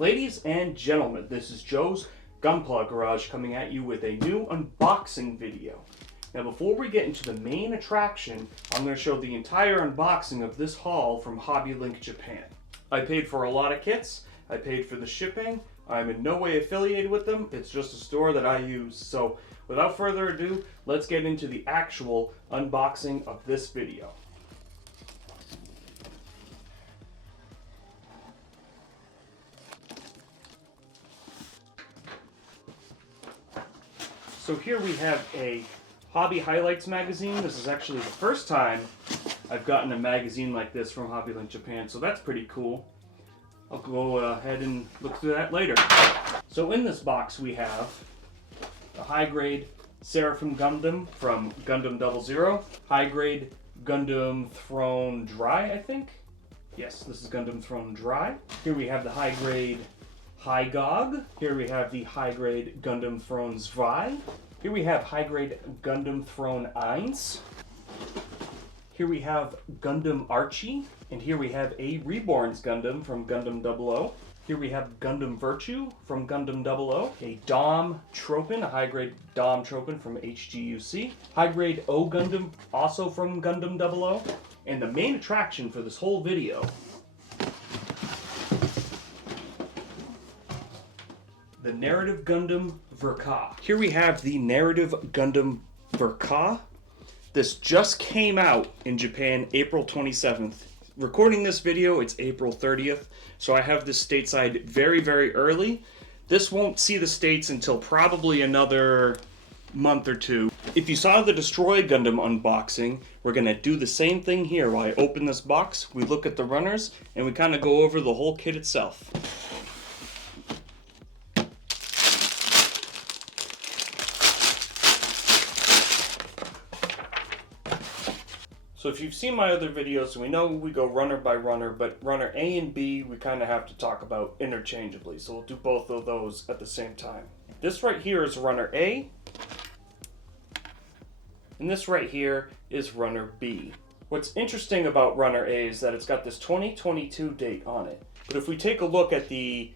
Ladies and gentlemen, this is Joe's Gunpla Garage coming at you with a new unboxing video. Now before we get into the main attraction, I'm going to show the entire unboxing of this haul from Hobby Link Japan. I paid for a lot of kits, I paid for the shipping, I'm in no way affiliated with them, it's just a store that I use. So without further ado, let's get into the actual unboxing of this video. So here we have a Hobby Highlights magazine. This is actually the first time I've gotten a magazine like this from Hobby Link Japan, so that's pretty cool. I'll go ahead and look through that later. So in this box we have the high-grade Seraphim Gundam from Gundam 00, high-grade Gundam Throne Dry, I think? Yes, this is Gundam Throne Dry. Here we have the high-grade High-Gog. Here we have the high-grade Gundam Throne Zwei. Here we have high-grade Gundam Throne 1. Here we have Gundam Archie. And here we have a Reborn's Gundam from Gundam 00. Here we have Gundam Virtue from Gundam 00. A Dom Tropin, a high-grade Dom Tropin from HGUC. High-grade O Gundam, also from Gundam 00. And the main attraction for this whole video, the Narrative Gundam Verka. Here we have the Narrative Gundam Verka. This just came out in Japan April 27th. Recording this video, it's April 30th, so I have this stateside very, very early. This won't see the States until probably another month or two. If you saw the Destroy Gundam unboxing, we're going to do the same thing here. While I open this box, we look at the runners, and we kind of go over the whole kit itself. So if you've seen my other videos, we know we go runner by runner, but runner A and B we kind of have to talk about interchangeably. So we'll do both of those at the same time. This right here is runner A, and this right here is runner B. What's interesting about runner A is that it's got this 2022 date on it. But if we take a look at the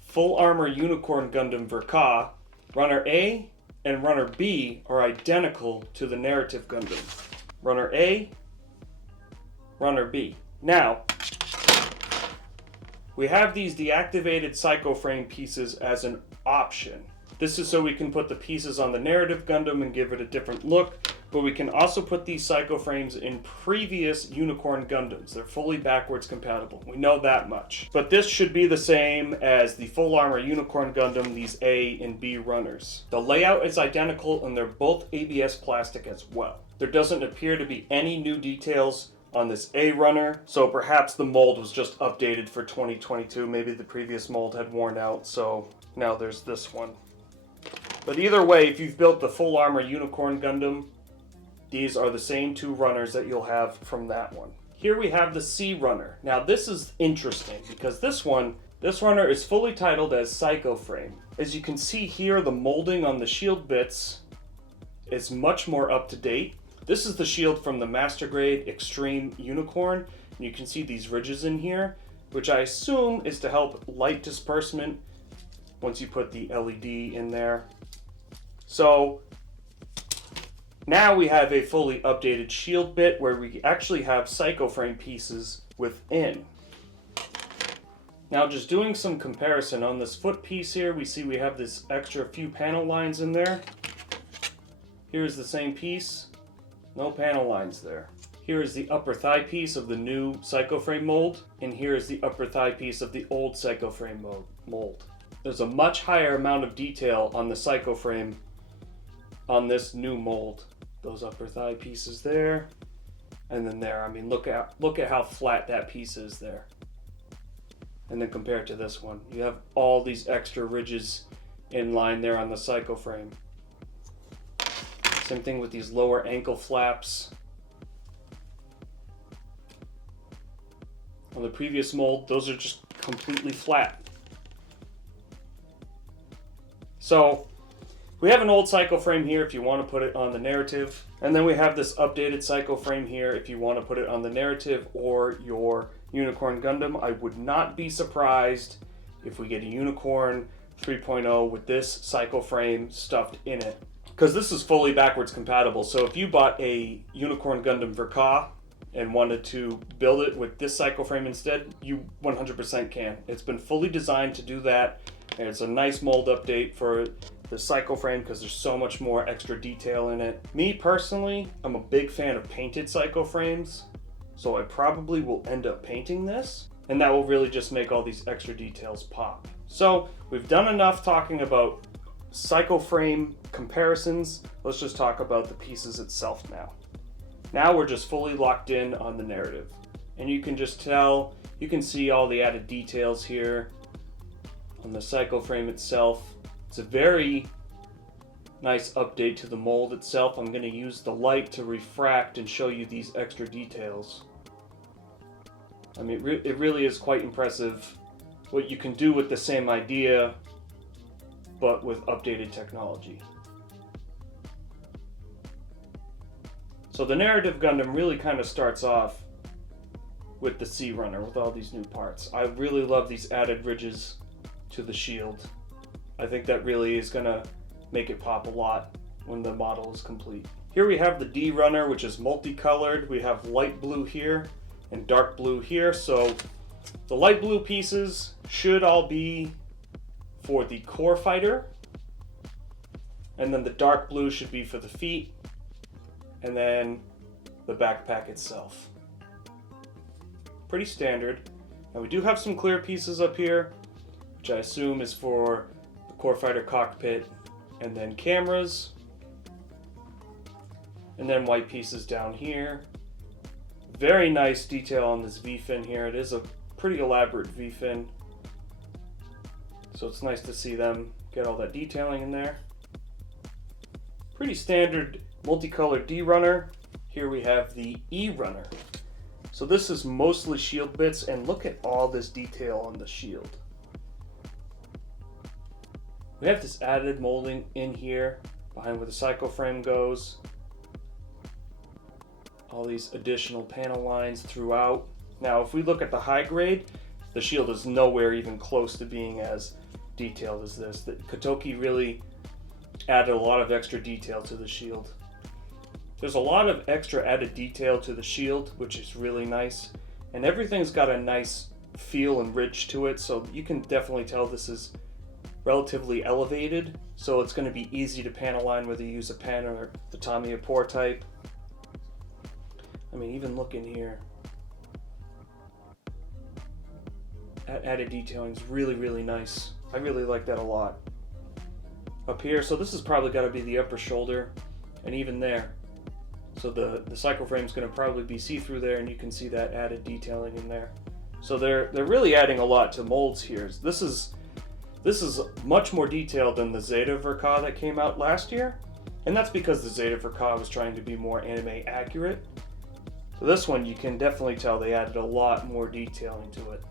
Full Armor Unicorn Gundam Verka, runner A and runner B are identical to the Narrative Gundam. Runner A, runner B. Now, we have these deactivated Psycho Frame pieces as an option. This is so we can put the pieces on the Narrative Gundam and give it a different look, but we can also put these Psycho Frames in previous Unicorn Gundams. They're fully backwards compatible. We know that much. But this should be the same as the Full Armor Unicorn Gundam, these A and B runners. The layout is identical and they're both ABS plastic as well. There doesn't appear to be any new details on this A runner, so perhaps the mold was just updated for 2022. Maybe the previous mold had worn out, so now there's this one. But either way, if you've built the Full Armor Unicorn Gundam, these are the same two runners that you'll have from that one. Here we have the C runner. Now this is interesting because this runner is fully titled as Psycho Frame. As you can see here, the molding on the shield bits is much more up to date. This is the shield from the Master Grade Extreme Unicorn. And you can see these ridges in here, which I assume is to help light disbursement once you put the LED in there. So now we have a fully updated shield bit where we actually have Psycho Frame pieces within. Now just doing some comparison on this foot piece here, we see we have this extra few panel lines in there. Here's the same piece, no panel lines there. Here is the upper thigh piece of the new Psycho Frame mold, and here is the upper thigh piece of the old Psycho Frame mold. There's a much higher amount of detail on the Psycho Frame on this new mold. Those upper thigh pieces there, and then there. I mean, look at how flat that piece is there. And then compare it to this one. You have all these extra ridges in line there on the Psycho Frame. Same thing with these lower ankle flaps. On the previous mold, those are just completely flat. So we have an old Psycho Frame here if you want to put it on the Narrative. And then we have this updated Psycho Frame here if you want to put it on the Narrative or your Unicorn Gundam. I would not be surprised if we get a Unicorn 3.0 with this cycle frame stuffed in it. Because this is fully backwards compatible, so if you bought a Unicorn Gundam Verka and wanted to build it with this cycle frame instead, you 100% can. It's been fully designed to do that, and it's a nice mold update for the cycle frame because there's so much more extra detail in it. Me personally, I'm a big fan of painted cycle frames, so I probably will end up painting this, and that will really just make all these extra details pop. So we've done enough talking about cycle frame comparisons. Let's just talk about the pieces itself now. Now we're just fully locked in on the narrative, and you can just tell, you can see all the added details here on the cycle frame itself. It's a very nice update to the mold itself. I'm going to use the light to refract and show you these extra details. I mean, it really is quite impressive what you can do with the same idea, but with updated technology. So the narrative Gundam really kind of starts off with the Sea Runner with all these new parts. I really love these added ridges to the shield. I think that really is going to make it pop a lot when the model is complete. Here we have the D Runner, which is multicolored. We have light blue here and dark blue here. So the light blue pieces should all be for the core fighter, and then the dark blue should be for the feet, and then the backpack itself. Pretty standard. Now we do have some clear pieces up here, which I assume is for the core fighter cockpit, and then cameras, and then white pieces down here. Very nice detail on this V-fin here. It is a pretty elaborate V-fin, so it's nice to see them get all that detailing in there. Pretty standard multicolored D Runner. Here we have the E Runner. So this is mostly shield bits, and look at all this detail on the shield. We have this added molding in here behind where the cycle frame goes. All these additional panel lines throughout. Now if we look at the high grade, the shield is nowhere even close to being as detailed as this. The Kotoki really added a lot of extra detail to the shield. There's a lot of extra added detail to the shield, which is really nice, and everything's got a nice feel and ridge to it, so you can definitely tell this is relatively elevated, so it's going to be easy to panel line whether you use a pen or the Tamiya pour type. I mean, even look in here. That added detailing is really, really nice. I really like that a lot. Up here, so this has probably got to be the upper shoulder, and even there. So the cycle frame is going to probably be see-through there, and you can see that added detailing in there. So they're really adding a lot to molds here. This is much more detailed than the Zeta Verka that came out last year, and that's because the Zeta Verka was trying to be more anime accurate. So this one, you can definitely tell they added a lot more detailing to it.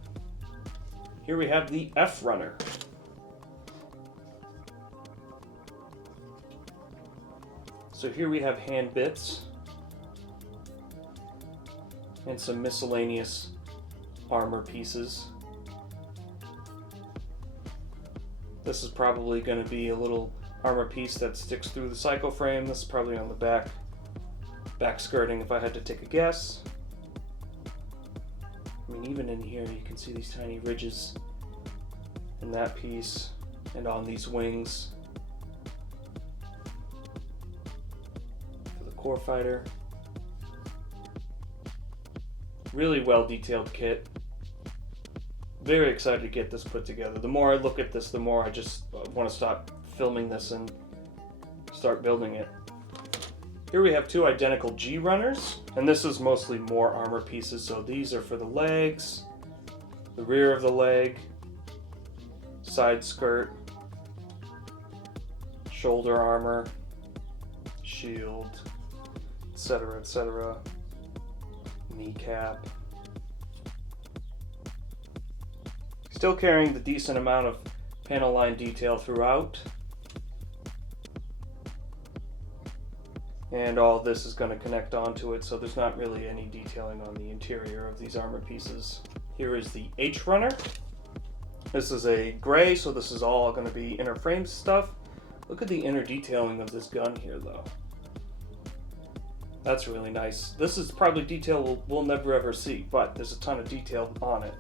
Here we have the F Runner. So here we have hand bits and some miscellaneous armor pieces. This is probably going to be a little armor piece that sticks through the cycle frame. This is probably on the back skirting if I had to take a guess. I mean, even in here you can see these tiny ridges in that piece and on these wings for the core fighter. Really well detailed kit. Very excited to get this put together. The more I look at this, the more I just want to stop filming this and start building it. Here we have two identical G runners, and this is mostly more armor pieces. So these are for the legs, the rear of the leg, side skirt, shoulder armor, shield, etc., etc., kneecap. Still carrying the decent amount of panel line detail throughout. And all this is going to connect onto it, so there's not really any detailing on the interior of these armor pieces. Here is the H Runner. This is a gray, so this is all going to be inner frame stuff. Look at the inner detailing of this gun here, though. That's really nice. This is probably detail we'll never ever see, but there's a ton of detail on it.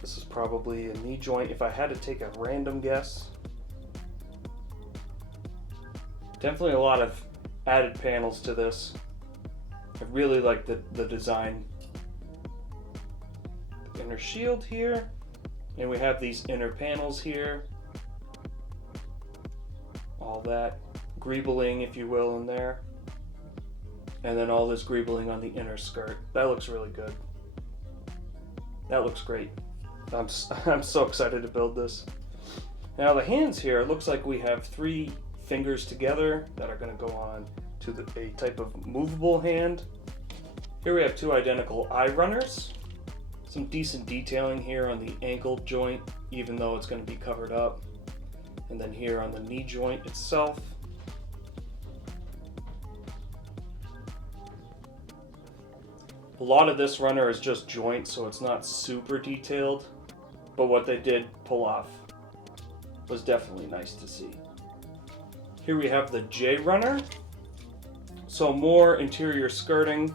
This is probably a knee joint if I had to take a random guess. Definitely a lot of added panels to this. I really like the design. Inner shield here, and we have these inner panels here. All that greebling, if you will, in there. And then all this greebling on the inner skirt. That looks really good. That looks great. I'm so excited to build this. Now the hands here, it looks like we have 3 fingers together that are going to go on to a type of movable hand. Here we have 2 identical eye runners. Some decent detailing here on the ankle joint, even though it's going to be covered up. And then here on the knee joint itself. A lot of this runner is just joint, so it's not super detailed. But what they did pull off was definitely nice to see. Here we have the J runner. So more interior skirting.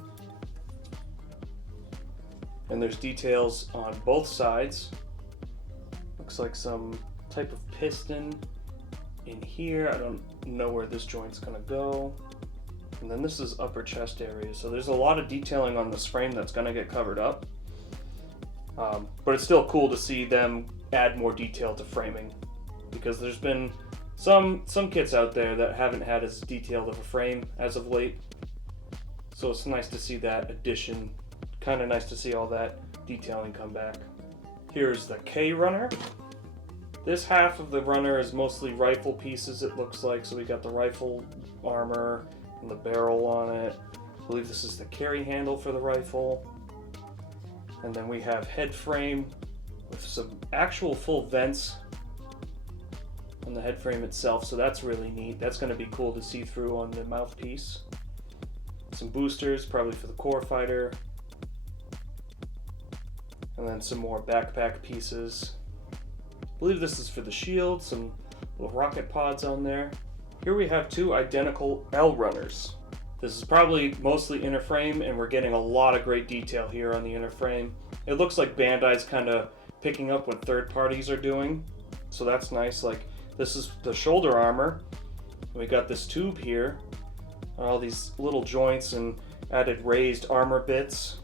And there's details on both sides. Looks like some type of piston in here. I don't know where this joint's gonna go. And then this is upper chest area. So there's a lot of detailing on this frame that's gonna get covered up. But it's still cool to see them add more detail to framing, because there's been some kits out there that haven't had as detailed of a frame as of late. So it's nice to see that addition. Kind of nice to see all that detailing come back. Here's the K runner. This half of the runner is mostly rifle pieces, it looks like. So we got the rifle armor and the barrel on it. I believe this is the carry handle for the rifle. And then we have head frame with some actual full vents on the head frame itself. So that's really neat. That's going to be cool to see through on the mouthpiece. Some boosters, probably for the core fighter. And then some more backpack pieces. I believe this is for the shield, some little rocket pods on there. Here we have 2 identical L runners. This is probably mostly inner frame, and we're getting a lot of great detail here on the inner frame. It looks like Bandai's kind of picking up what third parties are doing, so that's nice. Like, this is the shoulder armor. We got this tube here, all these little joints and added raised armor bits.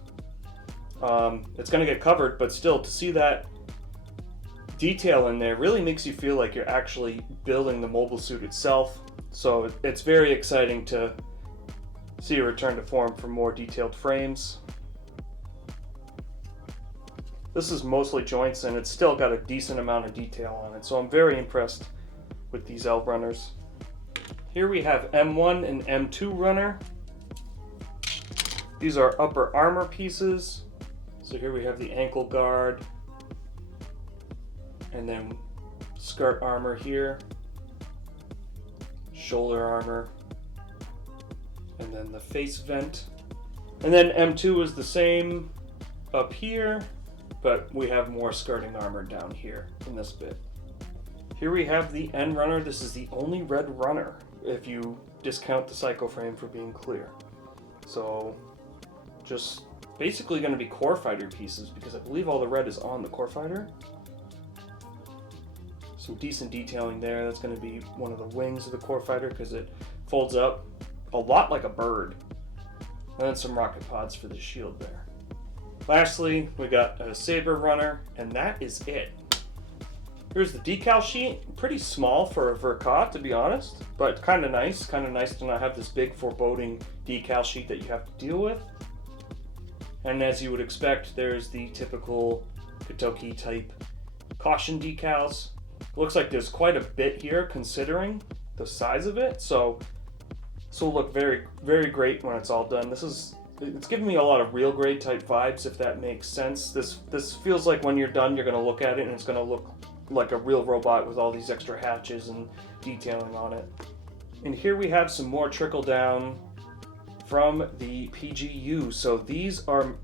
It's going to get covered, but still, to see that detail in there really makes you feel like you're actually building the mobile suit itself. So it's very exciting to see a return to form for more detailed frames. This is mostly joints, and it's still got a decent amount of detail on it, so I'm very impressed with these L runners. Here we have M1 and M2 runner. These are upper armor pieces. So here we have the ankle guard, and then skirt armor here, shoulder armor, and then the face vent. And then M2 is the same up here, but we have more skirting armor down here in this bit. Here we have the N runner. This is the only red runner if you discount the Psycho frame for being clear. So just basically going to be core fighter pieces, because I believe all the red is on the core fighter. Some decent detailing there. That's going to be one of the wings of the core fighter, because it folds up a lot like a bird. And then some rocket pods for the shield there. Lastly, we got a saber runner, and that is it. Here's the decal sheet. Pretty small for a Verka, to be honest, but kind of nice. Kind of nice to not have this big foreboding decal sheet that you have to deal with. And as you would expect, there's the typical Kotoki type caution decals. Looks like there's quite a bit here considering the size of it, so will look very, very great when it's all done. It's giving me a lot of real grade type vibes, if that makes sense. This feels like when you're done, you're going to look at it and it's going to look like a real robot with all these extra hatches and detailing on it. And here we have some more trickle down from the PGU. So these are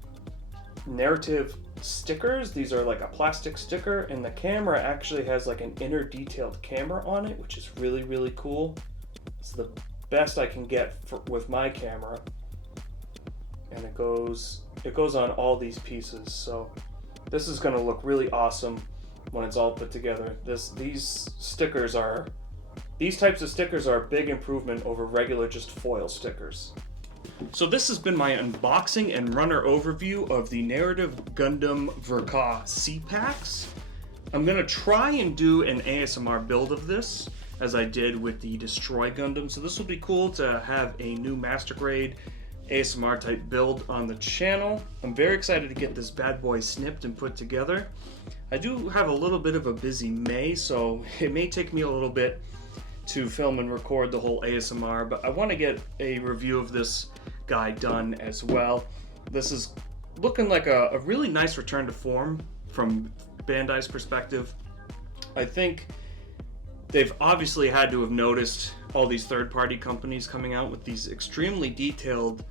narrative stickers. These are like a plastic sticker, and the camera actually has like an inner detailed camera on it, which is really, really cool. It's the best I can get with my camera. And it goes on all these pieces. So this is going to look really awesome when it's all put together. These types of stickers are a big improvement over regular just foil stickers. So this has been my unboxing and runner overview of the Narrative Gundam Verka C-Packs. I'm going to try and do an ASMR build of this, as I did with the Destroy Gundam. So this will be cool to have a new Master Grade ASMR type build on the channel. I'm very excited to get this bad boy snipped and put together. I do have a little bit of a busy May, so it may take me a little bit to film and record the whole ASMR, but I want to get a review of this guy done as well. This is looking like a really nice return to form from Bandai's perspective. I think they've obviously had to have noticed all these third-party companies coming out with these extremely detailed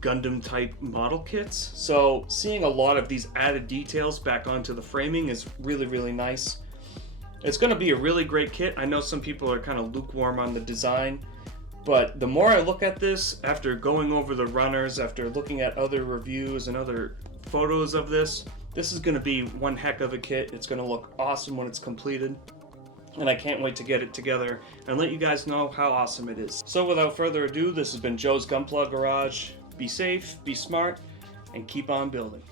Gundam type model kits. So seeing a lot of these added details back onto the framing is really, really nice. It's going to be a really great kit. I know some people are kind of lukewarm on the design, but the more I look at this, after going over the runners, after looking at other reviews and other photos of this is going to be one heck of a kit. It's going to look awesome when it's completed, and I can't wait to get it together and let you guys know how awesome it is. So without further ado, this has been Joe's Gunpla Garage. Be safe, be smart, and keep on building.